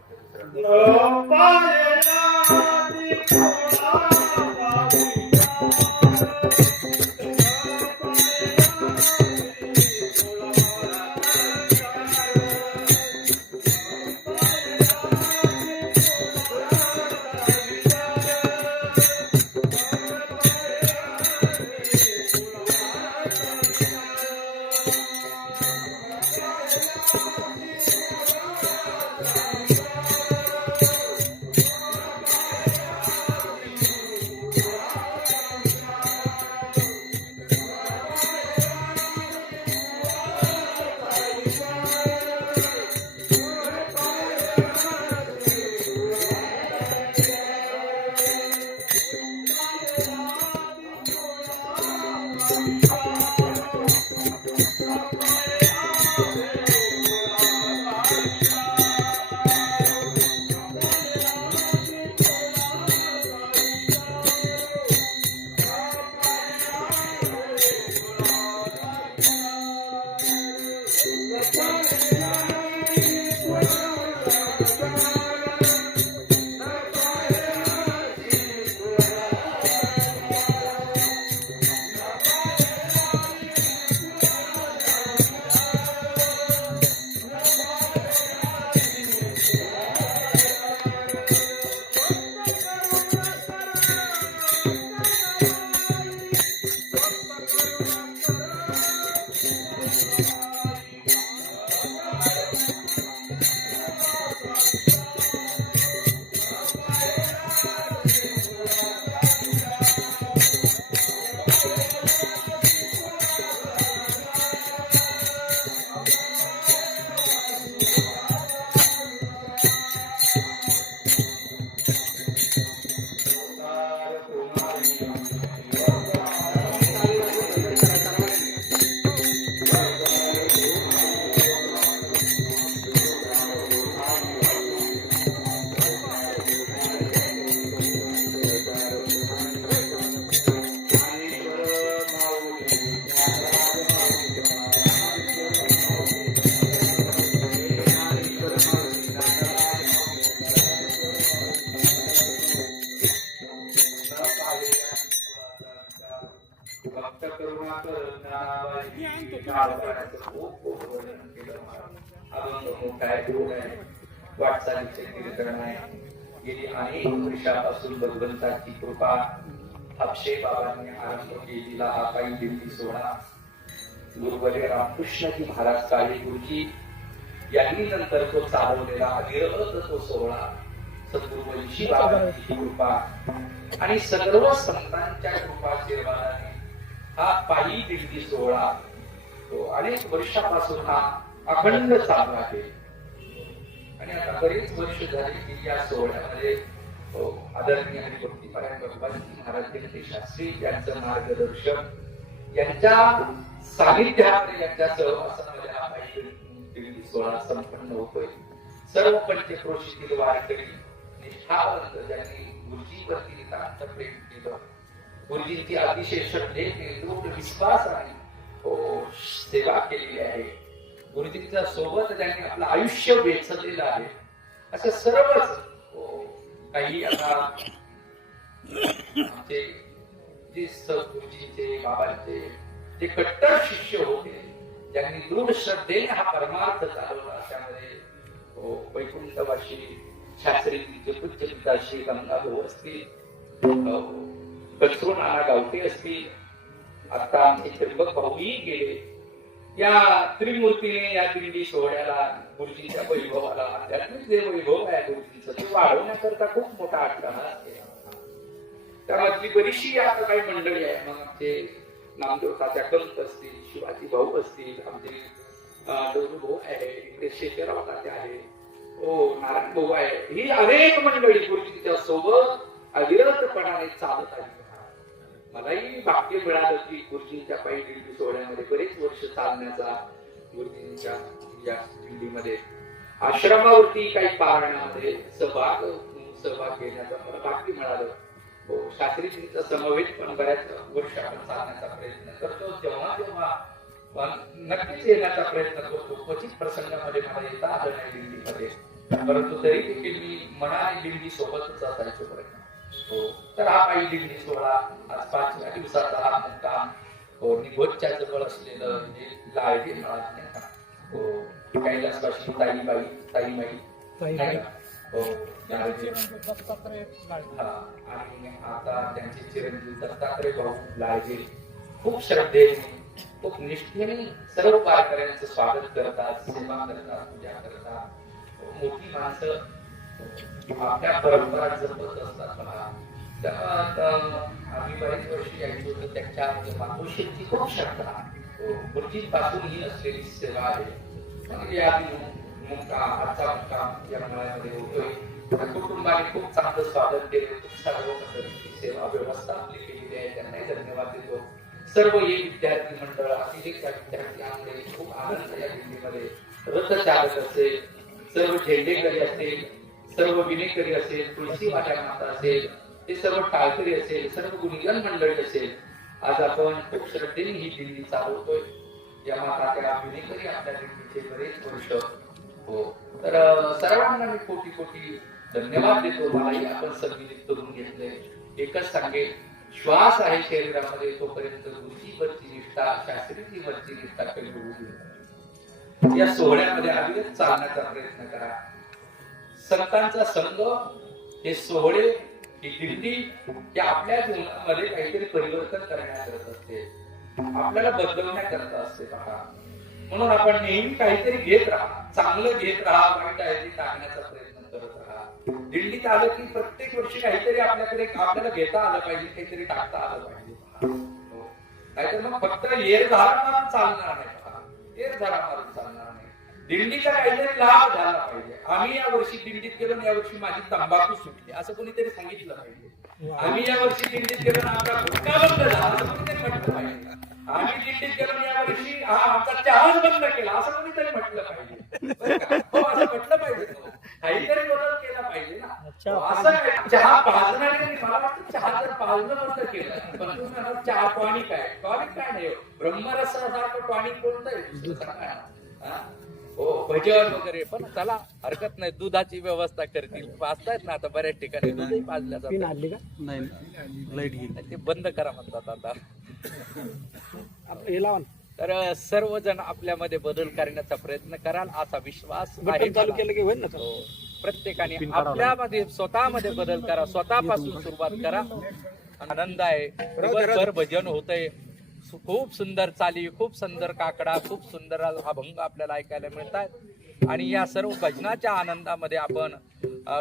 वाटचालीचे कीर्तन आहे. गेली अनेक वर्षापासून भगवंताची कृपा हापशे बाबांनी आरंभ केलेला हा पायी दिंडी सोहळा गुरुवर्य रामकृष्णजी महाराज काळे गुरुजी यांनी नंतर तो चालवलेला अविरत तो सोहळा सद्गुरु वंशी बाबांची कृपा आणि सर्व संतांच्या कृपा आशीर्वादाने हा पायी दिंडी सोहळा तो अनेक वर्षापासून हा अखंड चालू आहे. आणि आता बरेच वर्ष झाली की या सोहळ्यामध्ये आदरणीय आणि भक्तिपरायण बाबाजी महाराज जयंती शास्त्री यांचं मार्गदर्शन यांच्या सानिध्यामध्ये यांच्या सहवासामध्ये हा पायी दिंडी सोहळा संपन्न होतोय. सर्व पंचक्रोशीतील वारकरी निष्ठावंत ज्यांनी गुरुजीवरती नितांत प्रेम केलं, गुरुजींची अतिशय श्रद्धेने दृढ विश्वासाने सेवा केलेली आहे, गुरुजींच्या सोबत ज्यांनी आपलं आयुष्य वेचलेलं आहे, असं सर्वच काही आता आमचे जे सद्गुरुजींचे बाबांचे जे कट्टर शिष्य होते ज्यांनी दृढ श्रद्धेने हा परमार्थ चालवला, त्यामध्ये वैकुंठवासी शास्त्रीजीचे पूज्य पिता श्री गंगाभाऊ असतील, कचरू नाना गावटे असतील, आता आमचे त्र्यंबक भाऊही गेले. या त्रिमूर्तीने या दिंडी सोहळ्याला गुरुजींच्या वैभवाला आध्यात्मिक जे वैभव आहे गुरुजींचं ते वाढवण्याकरता खूप मोठा अट्टहास केला. त्यामधली बरीचशी आता काही मंडळी आहे. मग आमचे नामदेव तात्या कंत असतील, शिवाजी भाऊ असतील, आमचे डोरू भाऊ आहे, इकडे शेखरराव तात्या आहे, नारायण भाऊ आहे, ही अनेक मंडळी गुरुजींच्या सोबत अविरतपणाने चालत आली. मलाही भाग्य मिळालं की गुरुजींच्या पायी दिंडी सोहळ्यामध्ये बरेच वर्ष चालण्याचा, गुरुजींच्या या दिंडीमध्ये आश्रमावरती काही पारण्यामध्ये सहभाग घेण्याचा मला भाग्य मिळालं. शास्त्रीजींचा समवेत पण बऱ्याच वर्ष आपण चालण्याचा प्रयत्न करतो. जेव्हा जेव्हा नक्कीच येण्याचा प्रयत्न करतो. क्वचित प्रसंगामध्ये मला येता आलं नाही दिंडीमध्ये, परंतु तरी देखील मी मनाने दिंडी सोबतच असायचो प्रयत्न. तर हा पायी दिंडी सोहळा आज 5व्या दिवसाचा हा मुक्काम निघोजच्या जवळ असलेलं जे लाळजे कैलासवासी ताईमाई आणि आता त्यांचे चिरंजीव दत्तात्रय भाऊ लाळजे खूप श्रद्धेने खूप निष्ठेने सर्व वारकऱ्यांचं स्वागत करतात, सेवा करतात, पूजा करतात. मोठी माणसं आपल्या परंपरा जपत असतात. आम्ही बरेच वर्षी यायचो तर त्यांच्या मातोश्रीची खूप श्रद्धा, गुरुजींपासून ही असलेली सेवा आहे. आजचा मुक्काम या मळ्यामध्ये होतोय. कुटुंबाने खूप चांगलं स्वागत केलं, खूप सर्व पद्धतीची सेवा व्यवस्था आपली केलेली आहे, त्यांनाही धन्यवाद देतो. सर्व हे विद्यार्थी मंडळ अतिशय त्या विद्यार्थ्यांमध्ये खूप आनंद या दिंडीमध्ये रथचालक असेल, सर्व झेंडेकरी असेल, सर्व विनेकरी असेल, तुळशी माझ्या माता असेल, ते सर्व टाळकरी असेल, सर्व गुणीजन मंडळी असेल. आज आपण खूप श्रद्धेने ही दिंडी चालवतोय. या माता त्या विनेकरी आपल्या दिंडीचे बरेच वर्ष तर सर्वांना मी कोटी कोटी धन्यवाद देतो. मलाही आपण संमिलित करून घेतले. एकच सांगेल, श्वास आहे शरीरामध्ये तोपर्यंत गुरुजीवरची निष्ठा, शास्त्रीजीवरची निष्ठा कधी होऊ नये. या सोहळ्यामध्ये अविरत चालण्याचा प्रयत्न करा. संतांचा संघ, हे सोहळे, ही दिंडी हे आपल्या जीवनामध्ये काहीतरी परिवर्तन करण्याकरता असते, आपल्याला बदलवण्याकरता असते. पहा, म्हणून आपण नेहमी काहीतरी घेत राहा, चांगलं घेत राहा, वाईट आहे ते टाकण्याचा प्रयत्न करत राहा. दिंडीत आलं की प्रत्येक वर्षी काहीतरी आपल्याला घेता आलं पाहिजे, काहीतरी टाकता आलं पाहिजे. नाहीतर मग फक्त येर झाला मारून चालणार नाही. येर झाला मारून चालणार नाही. दिंडीचा काहीतरी लाभ झाला पाहिजे. आम्ही या वर्षी दिंडीत गेलो, या वर्षी माझी तंबाखू सुटली असं कोणीतरी सांगितलं पाहिजे. आम्ही या वर्षी दिंडीत गेलो, आमचा गुटखा बंद झाला असं कोणीतरी म्हटलं पाहिजे. आम्ही दिंडीत गेलो, या वर्षी आमचा चहाच बंद केला असं कोणीतरी म्हटलं पाहिजे. असं म्हटलं पाहिजे. काहीतरी बदल केला पाहिजे ना. असं चहा पाजणाऱ्यांनी, मला वाटतं चहा जर पाजणं बंद केलं, पण तुम्ही चहा टॉनिक काय नाही, ब्रह्मरसासारखं टॉनिक कोणतं आहे? भजन वगैरे, पण चला हरकत नाही, दुधाची व्यवस्था करतील. पाजतायत ना आता बऱ्याच ठिकाणी दूधही पाजल्या जातात. ते बंद करा म्हणतात आता. तर सर्वजण आपल्यामध्ये बदल करण्याचा प्रयत्न कराल असा विश्वास आहे. प्रत्येकाने आपल्यामध्ये स्वतःमध्ये बदल करा, स्वतःपासून सुरुवात करा. आनंद आहे, दिवसभर भजन होतंय, खूप सुंदर चाली, खूप सुंदर काकडा, खूप सुंदर अभंग आपल्याला ऐकायला मिळतात. आणि या सर्व भजनाच्या आनंदामध्ये आपण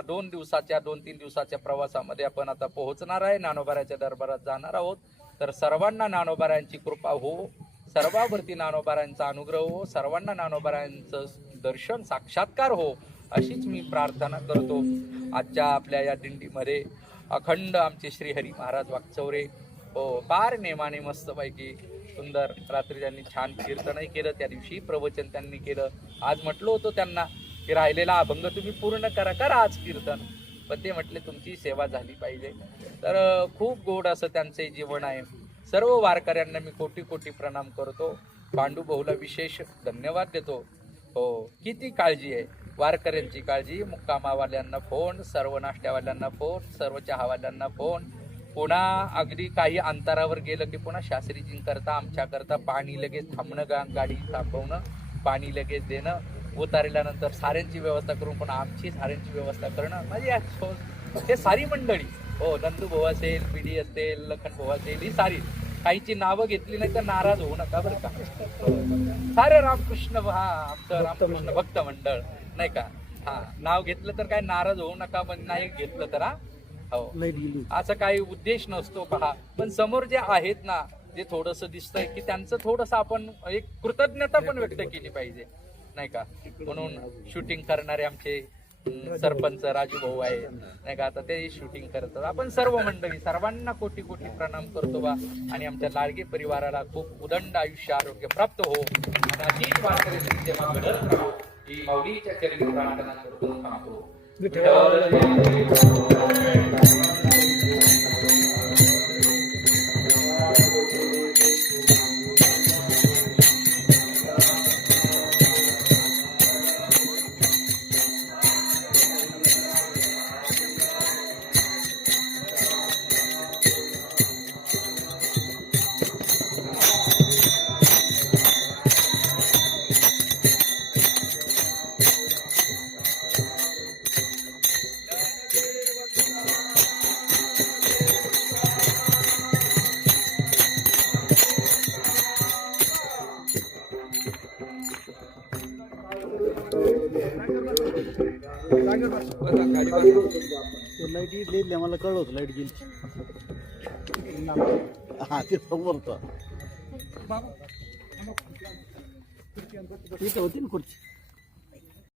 2 3 दिवसाच्या प्रवासामध्ये आपण आता पोहोचणार आहे. ज्ञानोबाराच्या दरबारात जाणार आहोत. तर सर्वांना ज्ञानोबारायांची कृपा हो, सर्वांवरती ज्ञानोबारायांचा अनुग्रह हो, सर्वांना ज्ञानोबारायांचं दर्शन साक्षात्कार हो, अशीच मी प्रार्थना करतो. आजच्या आपल्या या दिंडीमध्ये अखंड आमचे श्रीहरी महाराज वागचौरे हो फार नेमाने मस्तपैकी सुंदर रात्री त्यांनी छान कीर्तनही केलं. त्या दिवशी प्रवचन त्यांनी केलं. आज म्हटलं होतं त्यांना की राहिलेला अभंग तुम्ही पूर्ण करा आज कीर्तन, पण ते म्हटले तुमची सेवा झाली पाहिजे. तर खूप गोड असं त्यांचे जीवन आहे. सर्व वारकऱ्यांना मी कोटी कोटी प्रणाम करतो. पांडू भाऊला विशेष धन्यवाद देतो. हो, किती काळजी आहे वारकऱ्यांची काळजी. मुक्कामावाल्यांना फोन, सर्व नाश्त्यावाल्यांना फोन, सर्व चहावाल्यांना फोन. पुन्हा अगदी काही अंतरावर गेलं की पुन्हा शास्त्रीजींकरता आमच्याकरता पाणी लगेच थांबणं, गाडी थांबवणं, पाणी लगेच देणं, उतारल्यानंतर साऱ्यांची व्यवस्था करून पुन्हा आमची साऱ्यांची व्यवस्था करणं. म्हणजे हे सारी मंडळी हो, नंदू भाऊ असेल, पिढी असेल, लखन भाऊ असेल, ही सारी. काहीची नावं घेतली नाही तर नाराज होऊ नका बरं का. सारे रामकृष्ण आमचं रामकृष्ण भक्त मंडळ नाही का. हा, नाव घेतलं तर काय नाराज होऊ नका, पण नाही घेतलं तर हो, असं काही उद्देश नसतो पहा. पण समोर जे आहेत ना, जे थोडंसं दिसतंय की त्यांचं थोडंसं आपण एक कृतज्ञता पण व्यक्त केली पाहिजे नाही का. म्हणून शूटिंग करणारे आमचे सरपंच राजू भाऊ आहे नाही का, आता ते शूटिंग करतात. आपण सर्व मंडळी सर्वांना कोटी कोटी प्रणाम करतो बा. आणि आमच्या लाडगे परिवाराला खूप उदंड आयुष्य आरोग्य प्राप्त हो आणि अशीच वारकऱ्यांची सेवा घडत राहो ही माऊलीच्या चरणी प्रार्थना करतो थांबतो. लाईट गेली, मला कळलं होतं लाईट गेली. हा, ते समोर तिथं होती ना खुर्ची.